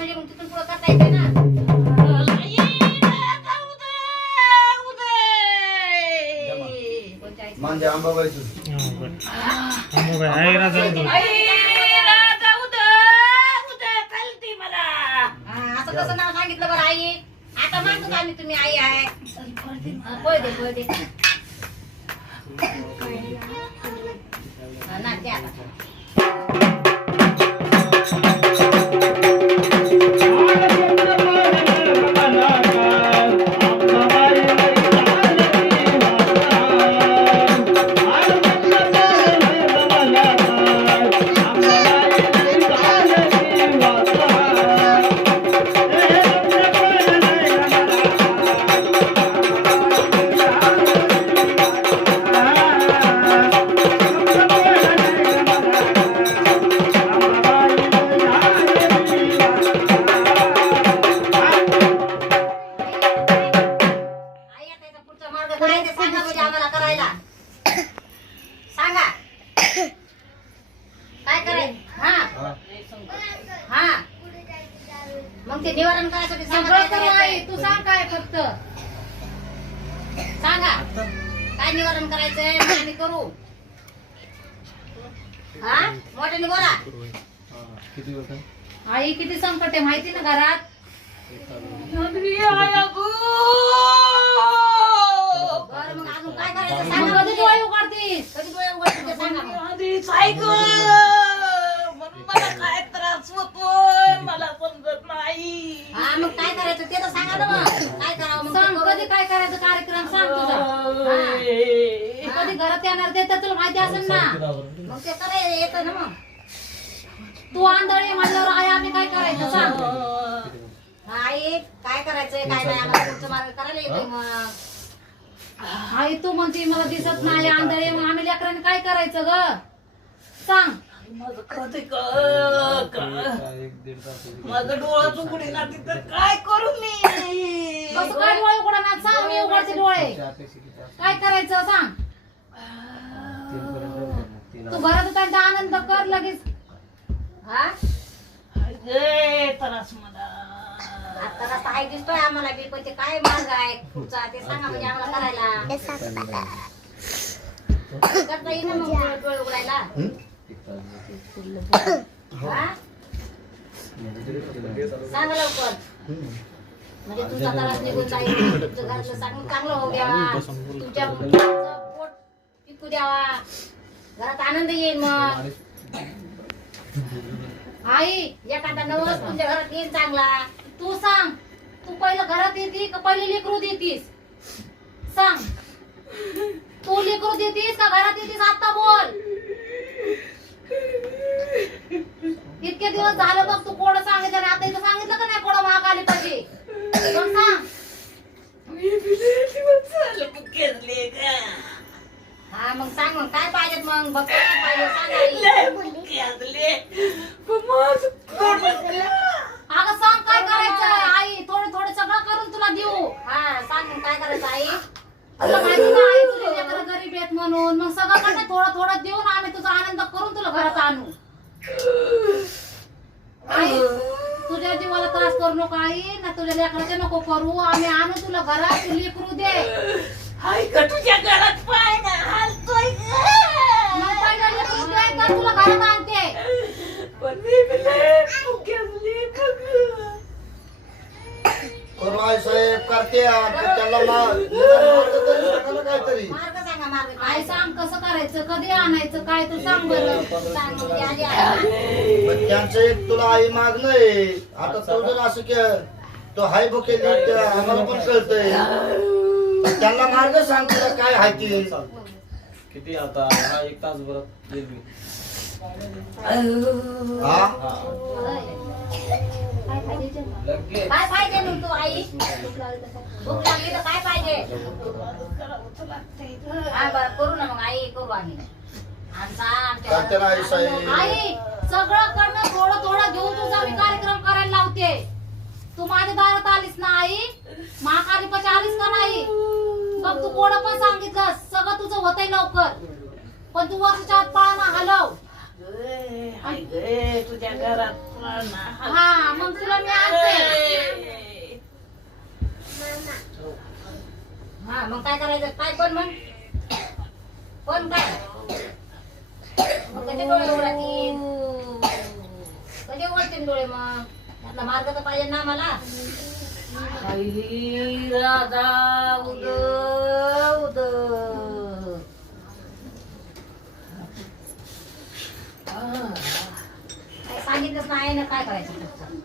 म्हणजे मग तिथून पुढं करता येते ना? मांजे आहे ना जाऊ दे. हा, असं कसं नाव सांगितलं बरं आई. आता मानतो आम्ही तुम्ही आई आहे हा, पळ दे पळ दे हा, ना द्या आता. मग ते निवारण करायसाठी सांगा काय सगळं करू आई करायचंय. तू सांग काय फक्त. सांगा. काय निवारण करायचंय मग आम्ही करू. हा? मोठ्याने बोला. किती आई किती संकट आहे माहिती ना घरात? नगरी आया गो. बरं मग अजून काय करायचं? मग सांगा. कधी डोळे उघडतीस. कधी डोळे उघडतील ते सांगा मग. आधीच आहे ग. म्हणून मला काय त्रास होतोय मला समजत नाही हा मग काय करायचं? ते तर सांगा ना मग. काय करावं मग? सांग. कधी काय करायचं कार्यक्रम सांग तुझा. कधी घरात येणार ते तर तुला माहिती असेल ना. मग ते करायला येतं ना मग. तू आंधळी म्हणल्यावर आई आम्ही काय करायचं? सांग. हा, आई काय करायचंय? काय नाही? आम्हाला पुढचं मार्ग करायला येतोय मग. आई तू म्हणते मला दिसत नाही आंधळी मग आम्ही लेकरांनी काय करायचं ग? सांग. माझं कधी क- क- एक दीड तास माझं डोळा चुकडी ना तिथं काय करू मी? कसं काय डोळे उघडणार? सांग मी उघडते डोळे. काय करायचं सांग? तू घरात त्यांचा आनंद कर लगेच. हा? हाय गे, त्रास मला. आता रस्ता आहे दिसतोय आम्हाला बी पण ते काय मार्ग आहे? पुढचा ते सांगा म्हणजे आम्हाला करायला. करता येईल ना मग डोळे- उघडायला. सांग लवकर म्हणजे तुमचा त्रास निघून जाईल तुमचं घरचं चांगलं चांगलं होऊ द्यावा तुमच्या मुलाचं पोट पिकू द्यावा घरात आनंद येईल मग आई एखादा नवस तुमच्या घरात येईल चांगला तू सांग तू पहिलं घरात येते का पहिले लेकरू देतीस सांग तू लेकरू देतीस का घरात येतीस आता बोल दिवस झालं बघ तू कोड सांगितलं आणि आता इथं सांगितलं का नाही कोड महाग आली पाहिजे सांग. हा मग सांग मग काय पाहिजेत मग? बघ काय पाहिजे सांग आई. अगं सांग काय करायचं आई थोडं थोडं सगळं करून तुला देऊ हा सांग मग काय करायचं आई तुला माहिती का आई तुझे लेकरं गरीब आहेत म्हणून मग सगळं कडे थोडं थोडं देऊन आम्ही तुझा आनंद करून तुला घरात आणू आई तुझ्या जीवाला त्रास करू नको आई ना तुझ्या लेकराचे नको करू आम्ही आणू तुला घरात तू लेकरू दे हाय का तुझ्या घरात पाय ना हालतोय ग. मग तुला घरात आणते पण मी बी लय बुकेरले ग ग. परवाय साहेब करते त्याला मा- निदान मार्ग तरी सांगा ना काहीतरी मार्ग सांगा मार्ग काय सांग कसं करायचं? कधी आणायचं? काय तू सांग बरं. सांग आधी. पण त्यांचं एक तुला आई मागणं आहे आता तो जर असं की तो हाय बुकेली आम्हाला पण कळतंय. त्यांना मार्ग सांग तुला काय हाय ती. किती आता? हा एक तास भरात येईल मी. हा काय पाहिजे मग तू आई? भूक लागली तर काय पाहिजे. हा बरं करू ना मग आई करू आम्ही. आमच्या आई साई. सगळं करणं थोडं थोडं घेऊन तुझा मी कार्यक्रम करायला लावते. तू माझ्या दारात आलीस ना आई? महाकालीपाशी आलीस का नाही? बघ तू कोण पण सांगितलं सगळं तुझं होतंय लवकर. पण तू वर्षाच्या आत पाळणा हलव. तुझ्या घरात हा मग तुला काय करायचं काय पण मग कोण काय मग कधी डोळे उघडातील कधी उघडतील डोळे मग त्यातला मार्ग तर पाहिजे ना मला राधा उद काय सांगितलंच नाही ना काय करायचं पुढचं.